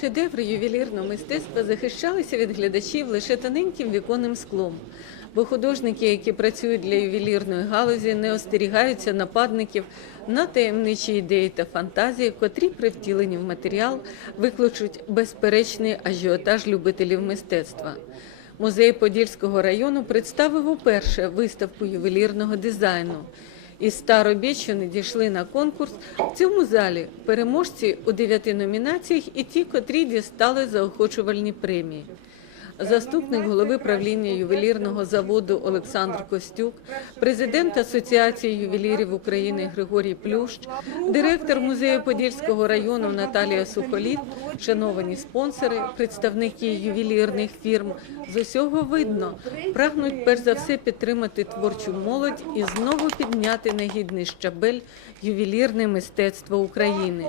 Шедеври ювелірного мистецтва захищалися від глядачів лише тоненьким віконним склом, бо художники, які працюють для ювелірної галузі, не остерігаються нападників на таємничі ідеї та фантазії, котрі при втіленні в матеріал викличуть безперечний ажіотаж любителів мистецтва. Музей Подільського району представив уперше виставку ювелірного дизайну. Із ста робіт, що не дійшли на конкурс, в цьому залі переможці у дев'яти номінаціях і ті, котрі дістали заохочувальні премії. Заступник голови правління ювелірного заводу Олександр Костюк, президент Асоціації ювелірів України Григорій Плющ, директор музею Подільського району Наталія Сухоліт, шановані спонсори, представники ювелірних фірм з усього видно прагнуть перш за все підтримати творчу молодь і знову підняти на гідний щабель ювелірне мистецтво України.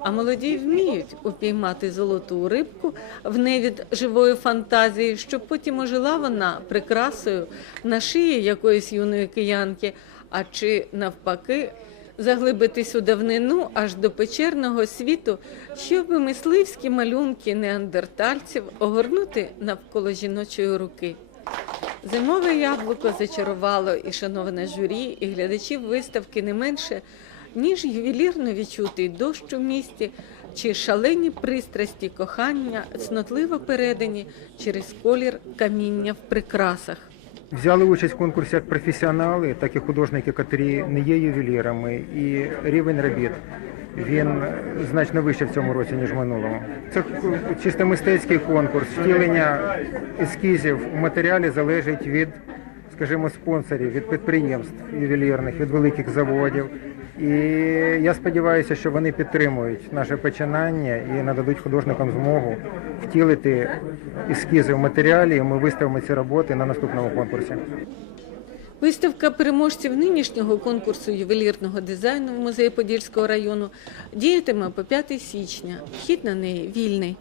А молоді вміють упіймати золоту рибку в невід живої фантазії, щоб потім ожила вона прикрасою на шиї якоїсь юної киянки, а чи навпаки. Заглибитись у давнину аж до печерного світу, щоб мисливські малюнки неандертальців огорнути навколо жіночої руки. Зимове яблуко зачарувало і шановане журі, і глядачів виставки не менше, ніж ювелірно відчутий дощ у місті, чи шалені пристрасті кохання, цнотливо передані через колір каміння в прикрасах. Взяли участь в конкурсі як професіонали, так і художники, котрі не є ювелірами, і рівень робіт він значно вищий в цьому році, ніж минулому. Це чисто мистецький конкурс. Втілення ескізів у матеріалі залежить від, скажімо, спонсорів, від підприємств ювелірних, від великих заводів. І я сподіваюся, що вони підтримують наше починання і нададуть художникам змогу втілити ескізи в матеріалі. і Ми виставимо ці роботи на наступному конкурсі. Виставка переможців нинішнього конкурсу ювелірного дизайну в музеї Подільського району діятиме по 5 січня. Вхід на неї вільний.